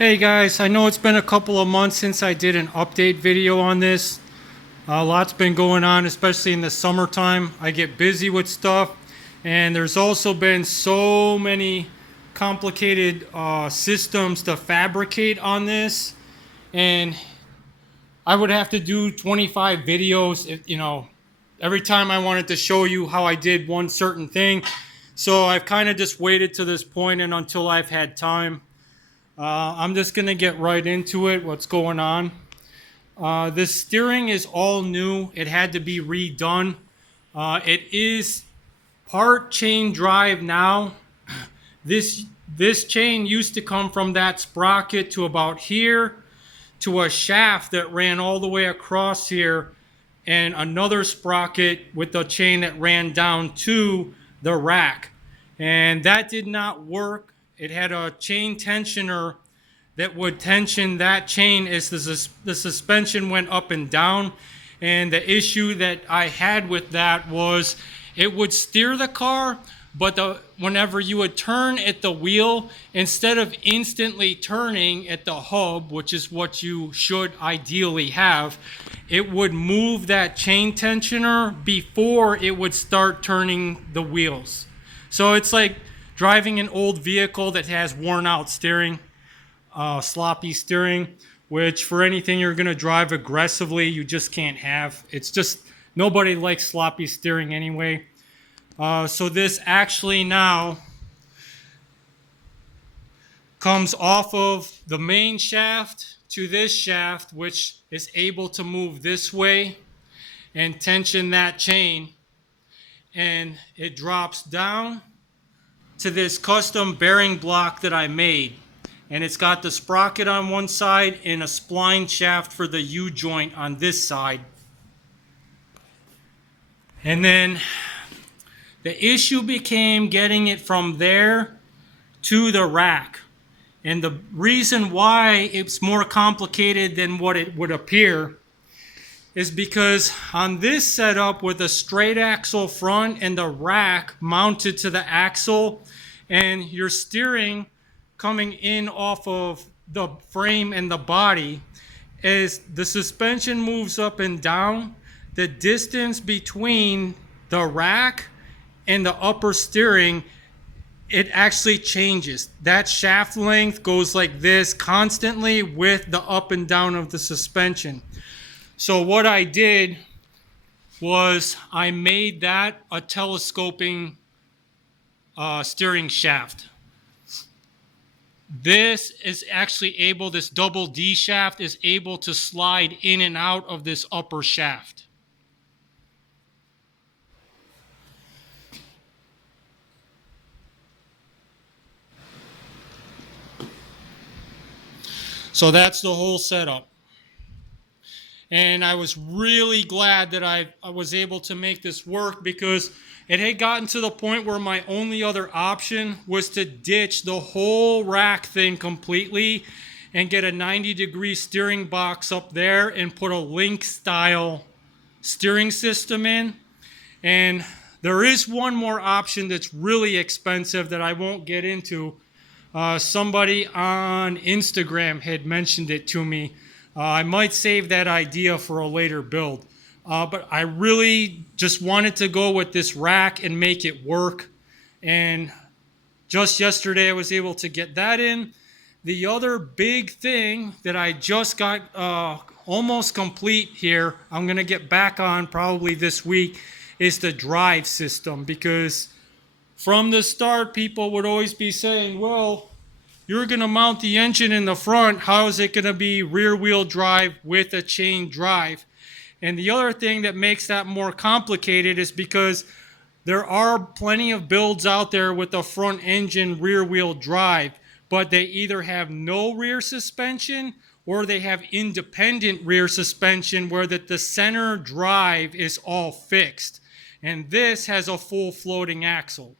Hey guys, I know it's been a couple of months since I did an update video on this. A lot's been going on, especially in the summertime. I get busy with stuff, and there's also been so many complicated systems to fabricate on this, and I would have to do 25 videos, every time I wanted to show you how I did one certain thing. So I've kind of just waited to this point and until I've had time. I'm just going to get right into it, what's going on. This steering is all new. It had to be redone. It is part chain drive now. This chain used to come from that sprocket to about here to a shaft that ran all the way across here and another sprocket with the chain that ran down to the rack. And that did not work. It had a chain tensioner that would tension that chain as the suspension went up and down. And the issue that I had with that was it would steer the car, but whenever you would turn at the wheel, instead of instantly turning at the hub, which is what you should ideally have, it would move that chain tensioner before it would start turning the wheels. So it's like driving an old vehicle that has worn out steering, sloppy steering, which for anything you're going to drive aggressively, you just can't have. It's just, nobody likes sloppy steering anyway. So this actually now comes off of the main shaft to this shaft, which is able to move this way and tension that chain. And it drops down to this custom bearing block that I made. And it's got the sprocket on one side and a spline shaft for the U-joint on this side. And then the issue became getting it from there to the rack. And the reason why it's more complicated than what it would appear is because on this setup with a straight axle front and the rack mounted to the axle and your steering coming in off of the frame and the body, as the suspension moves up and down, the distance between the rack and the upper steering, it actually changes. That shaft length goes like this constantly with the up and down of the suspension. So what I did was I made that a telescoping steering shaft. This is actually able, this double D shaft is able to slide in and out of this upper shaft. So that's the whole setup. And I was really glad that I was able to make this work because it had gotten to the point where my only other option was to ditch the whole rack thing completely and get a 90-degree steering box up there and put a link style steering system in. And there is one more option that's really expensive that I won't get into. Somebody on Instagram had mentioned it to me. I might save that idea for a later build. But I really just wanted to go with this rack and make it work. And just yesterday I was able to get that in. The other big thing that I just got almost complete here, I'm going to get back on probably this week, is the drive system. Because from the start, people would always be saying, well, you're going to mount the engine in the front. How is it going to be rear-wheel drive with a chain drive? And the other thing that makes that more complicated is because there are plenty of builds out there with a front engine rear-wheel drive, but they either have no rear suspension or they have independent rear suspension where the center drive is all fixed. And this has a full floating axle.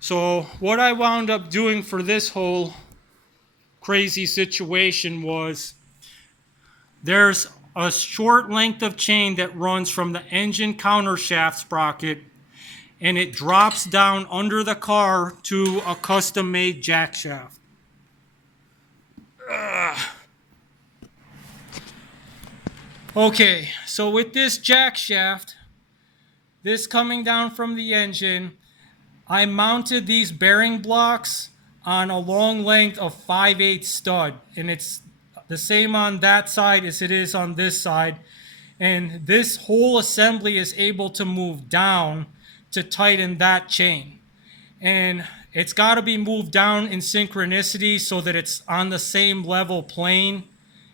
So what I wound up doing for this whole crazy situation was there's a short length of chain that runs from the engine countershaft sprocket and it drops down under the car to a custom-made jack shaft. Okay, so with this jack shaft, this coming down from the engine, I mounted these bearing blocks on a long length of 5/8 stud, and it's the same on that side as it is on this side. And this whole assembly is able to move down to tighten that chain. And it's got to be moved down in synchronicity so that it's on the same level plane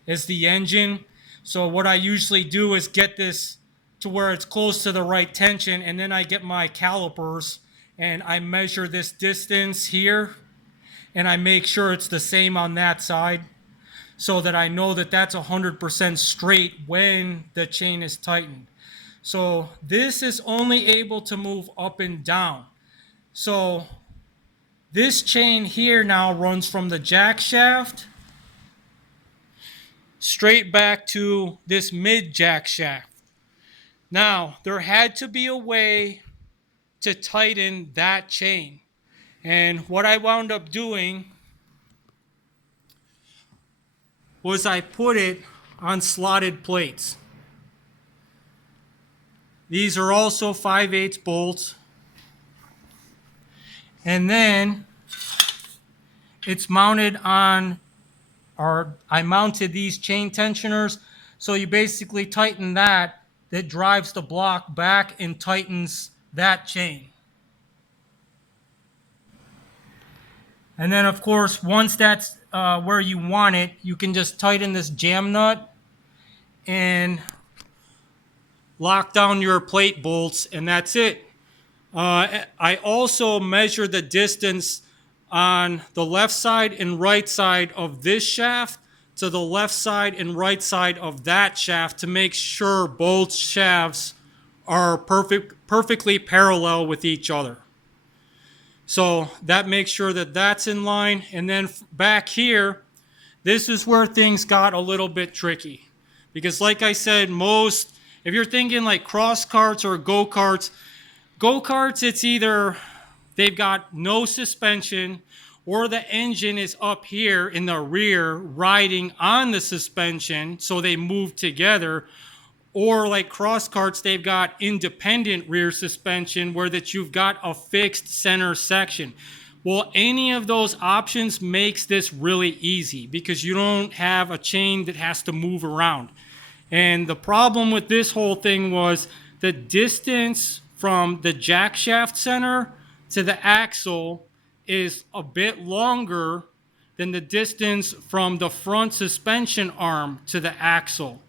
as the engine. So what I usually do is get this to where it's close to the right tension, and then I get my calipers and I measure this distance here, and I make sure it's the same on that side so that I know that that's 100% straight when the chain is tightened. So this is only able to move up and down. So this chain here now runs from the jack shaft straight back to this mid jack shaft. Now, there had to be a way to tighten that chain. And what I wound up doing was I put it on slotted plates. These are also 5/8 bolts. And then it's mounted on, or I mounted these chain tensioners. So you basically tighten that drives the block back and tightens that chain. And then of course, once that's where you want it, you can just tighten this jam nut and lock down your plate bolts, and that's it. I also measure the distance on the left side and right side of this shaft to the left side and right side of that shaft to make sure both shafts are perfectly parallel with each other. So that makes sure that that's in line. And then back here, this is where things got a little bit tricky. Because like I said, if you're thinking like cross karts or go-karts, it's either they've got no suspension or the engine is up here in the rear riding on the suspension, so they move together. Or like cross karts, they've got independent rear suspension where that you've got a fixed center section. Well, any of those options makes this really easy because you don't have a chain that has to move around. And the problem with this whole thing was the distance from the jack shaft center to the axle is a bit longer than the distance from the front suspension arm to the axle.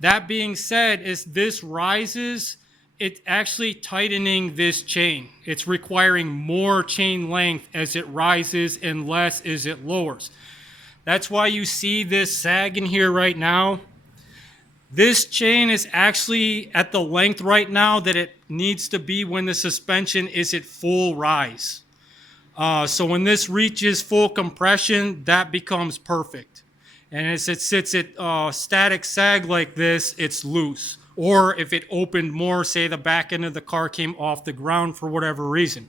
That being said, as this rises, it's actually tightening this chain. It's requiring more chain length as it rises and less as it lowers. That's why you see this sag in here right now. This chain is actually at the length right now that it needs to be when the suspension is at full rise. So when this reaches full compression, that becomes perfect. And as it sits at static sag like this, it's loose. Or if it opened more, say the back end of the car came off the ground for whatever reason.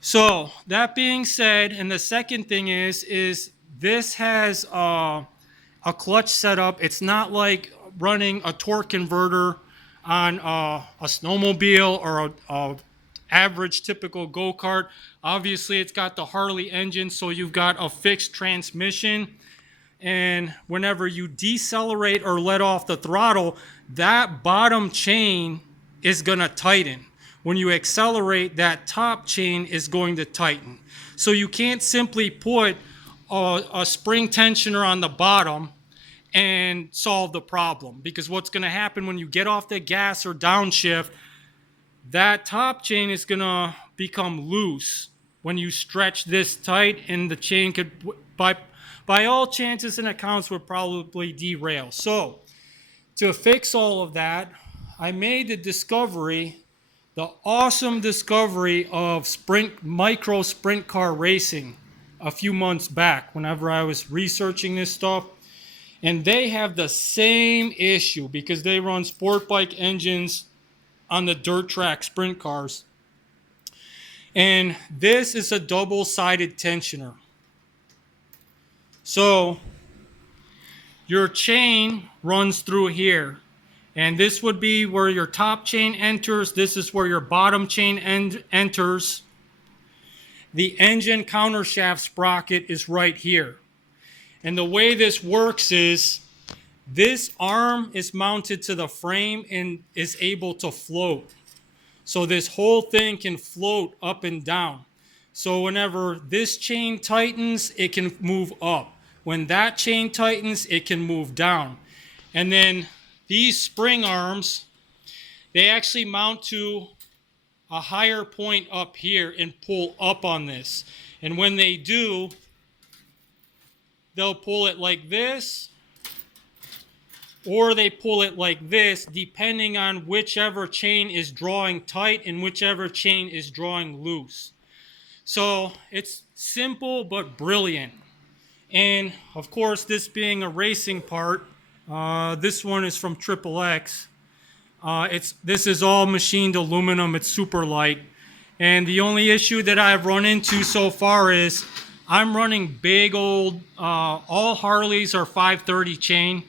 So that being said, and the second thing is this has a clutch setup. It's not like running a torque converter on a snowmobile or a average typical go-kart. Obviously, it's got the Harley engine, so you've got a fixed transmission. And whenever you decelerate or let off the throttle, that bottom chain is going to tighten. When you accelerate, that top chain is going to tighten. So you can't simply put a spring tensioner on the bottom and solve the problem. Because what's going to happen when you get off the gas or downshift, that top chain is going to become loose when you stretch this tight, and the chain could, by all chances and accounts, would probably derail. So to fix all of that, I made the awesome discovery of micro sprint car racing a few months back whenever I was researching this stuff. And they have the same issue because they run sport bike engines on the dirt track sprint cars. And this is a double-sided tensioner. So your chain runs through here. And this would be where your top chain enters. This is where your bottom chain enters. The engine countershaft sprocket is right here. And the way this works is this arm is mounted to the frame and is able to float. So this whole thing can float up and down. So whenever this chain tightens, it can move up. When that chain tightens, it can move down. And then these spring arms, they actually mount to a higher point up here and pull up on this. And when they do, they'll pull it like this, or they pull it like this, depending on whichever chain is drawing tight and whichever chain is drawing loose. So it's simple but brilliant. And of course, this being a racing part, this one is from XXX. This is all machined aluminum. It's super light. And the only issue that I've run into so far is I'm running big old, all Harleys are 530 chain.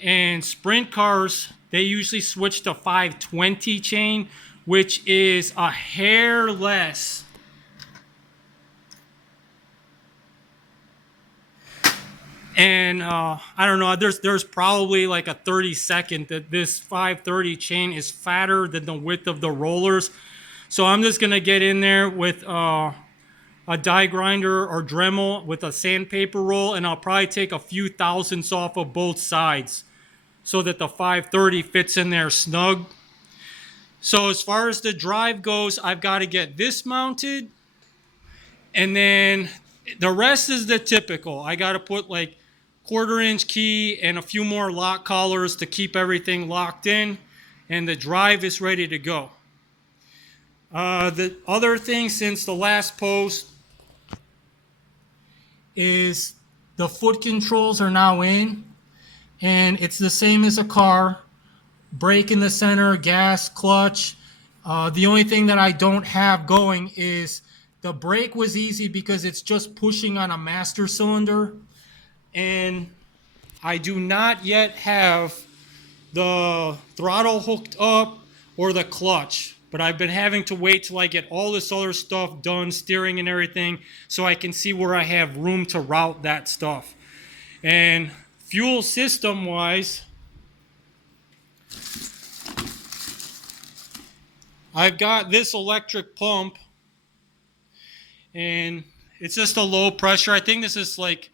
And sprint cars, they usually switch to 520 chain, which is a hair less. And I don't know, there's probably like a 30-second that this 530 chain is fatter than the width of the rollers. So I'm just going to get in there with a die grinder or Dremel with a sandpaper roll, and I'll probably take a few thousandths off of both sides so that the 530 fits in there snug. So as far as the drive goes, I've got to get this mounted, and then the rest is the typical. I got to put like 1/4-inch key and a few more lock collars to keep everything locked in, and the drive is ready to go. The other thing since the last post is the foot controls are now in, and it's the same as a car. Brake in the center, gas, clutch. The only thing that I don't have going is the brake was easy because it's just pushing on a master cylinder. And I do not yet have the throttle hooked up or the clutch. But I've been having to wait till I get all this other stuff done, steering and everything, so I can see where I have room to route that stuff. And fuel system wise, I've got this electric pump, and it's just a low pressure. I think this is like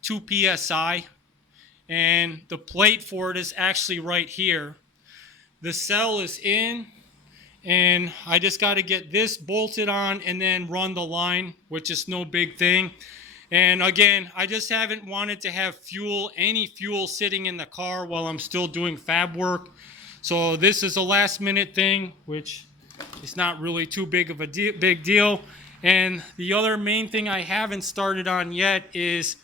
2 psi, and the plate for it is actually right here. The cell is in, and I just got to get this bolted on and then run the line, which is no big thing. And again, I just haven't wanted to have any fuel sitting in the car while I'm still doing fab work. So this is a last minute thing, which is not really too big of a big deal. And the other main thing I haven't started on yet is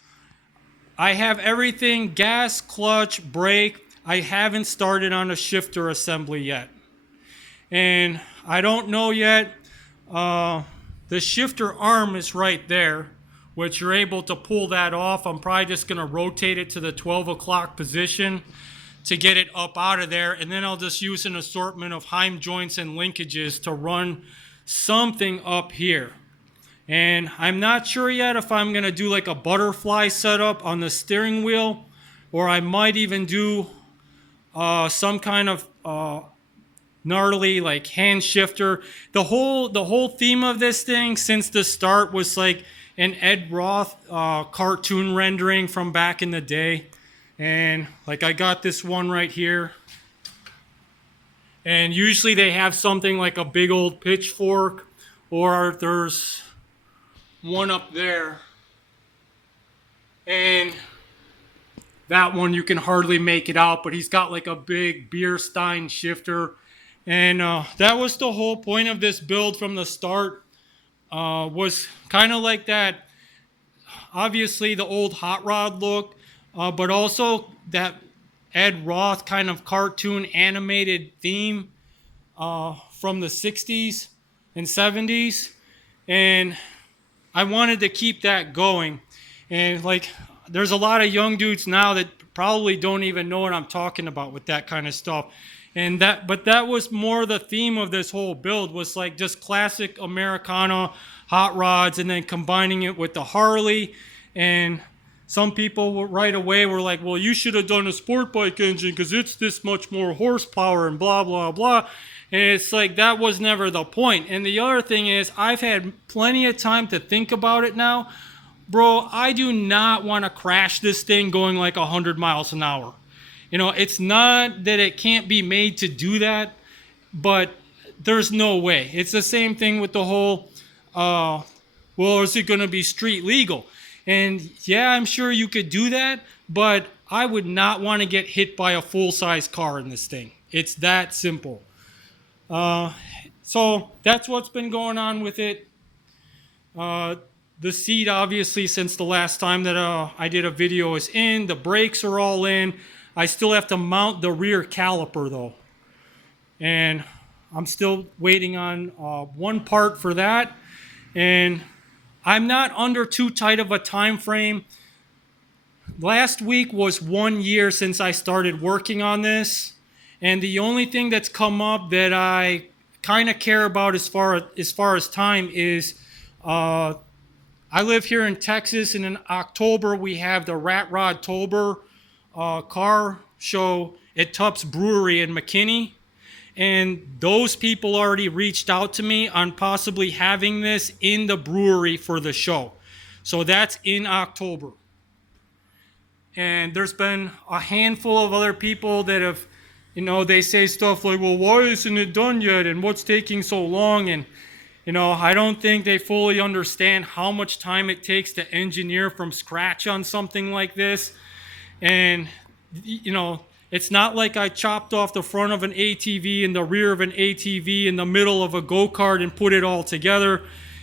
I have everything, gas, clutch, brake. I haven't started on a shifter assembly yet. And I don't know yet, the shifter arm is right there, which you're able to pull that off. I'm probably just going to rotate it to the 12 o'clock position to get it up out of there. And then I'll just use an assortment of Heim joints and linkages to run something up here. And I'm not sure yet if I'm going to do like a butterfly setup on the steering wheel, or I might even do some kind of gnarly like hand shifter. The whole theme of this thing since the start was like an Ed Roth cartoon rendering from back in the day. And like I got this one right here. And usually they have something like a big old pitchfork, or there's one up there. And that one you can hardly make it out, but he's got like a big beer stein shifter. And that was the whole point of this build from the start, was kind of like that, obviously the old hot rod look, but also that Ed Roth kind of cartoon animated theme from the 60s and 70s. And I wanted to keep that going. And like there's a lot of young dudes now that probably don't even know what I'm talking about with that kind of stuff. But that was more the theme of this whole build, was like just classic Americana hot rods, and then combining it with the Harley. And some people right away were like, well, you should have done a sport bike engine because it's this much more horsepower and blah, blah, blah. And it's like, that was never the point. And the other thing is, I've had plenty of time to think about it now. Bro, I do not want to crash this thing going like 100 miles an hour. It's not that it can't be made to do that, but there's no way. It's the same thing with the whole, well, is it going to be street legal? And yeah, I'm sure you could do that, but I would not want to get hit by a full-size car in this thing. It's that simple. So that's what's been going on with it. The seat, obviously, since the last time that I did a video, is in. The brakes are all in. I still have to mount the rear caliper, though. And I'm still waiting on one part for that. And I'm not under too tight of a time frame. Last week was 1 year since I started working on this. And the only thing that's come up that I kind of care about as far as time is, I live here in Texas, and in October we have the Ratrod car show at Tubbs Brewery in McKinney. And those people already reached out to me on possibly having this in the brewery for the show. So that's in October. And there's been a handful of other people that have, they say stuff like, well, why isn't it done yet? And what's taking so long? And, I don't think they fully understand how much time it takes to engineer from scratch on something like this. And, it's not like I chopped off the front of an ATV and the rear of an ATV in the middle of a go-kart and put it all together.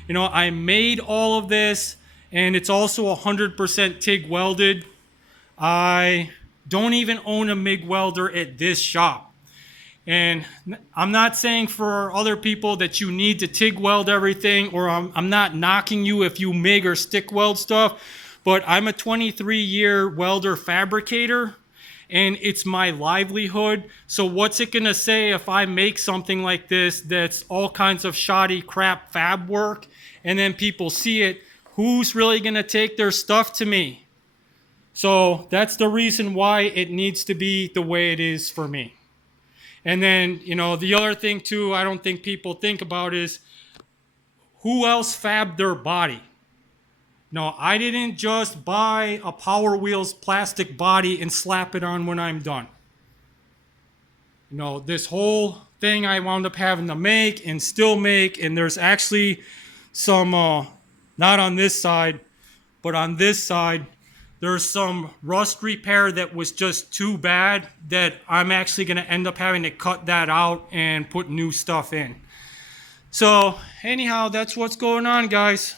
I made all of this, and it's also 100% TIG welded. I don't even own a MIG welder at this shop. And I'm not saying for other people that you need to TIG weld everything, or I'm not knocking you if you MIG or stick weld stuff, but I'm a 23-year welder fabricator, and it's my livelihood. So what's it gonna say if I make something like this that's all kinds of shoddy crap fab work, and then people see it? Who's really gonna take their stuff to me? So that's the reason why it needs to be the way it is for me. And then, the other thing too, I don't think people think about is, who else fabbed their body? No, I didn't just buy a Power Wheels plastic body and slap it on when I'm done. This whole thing I wound up having to make and still make, and there's actually some, not on this side, but on this side, there's some rust repair that was just too bad that I'm actually going to end up having to cut that out and put new stuff in. So anyhow, that's what's going on, guys.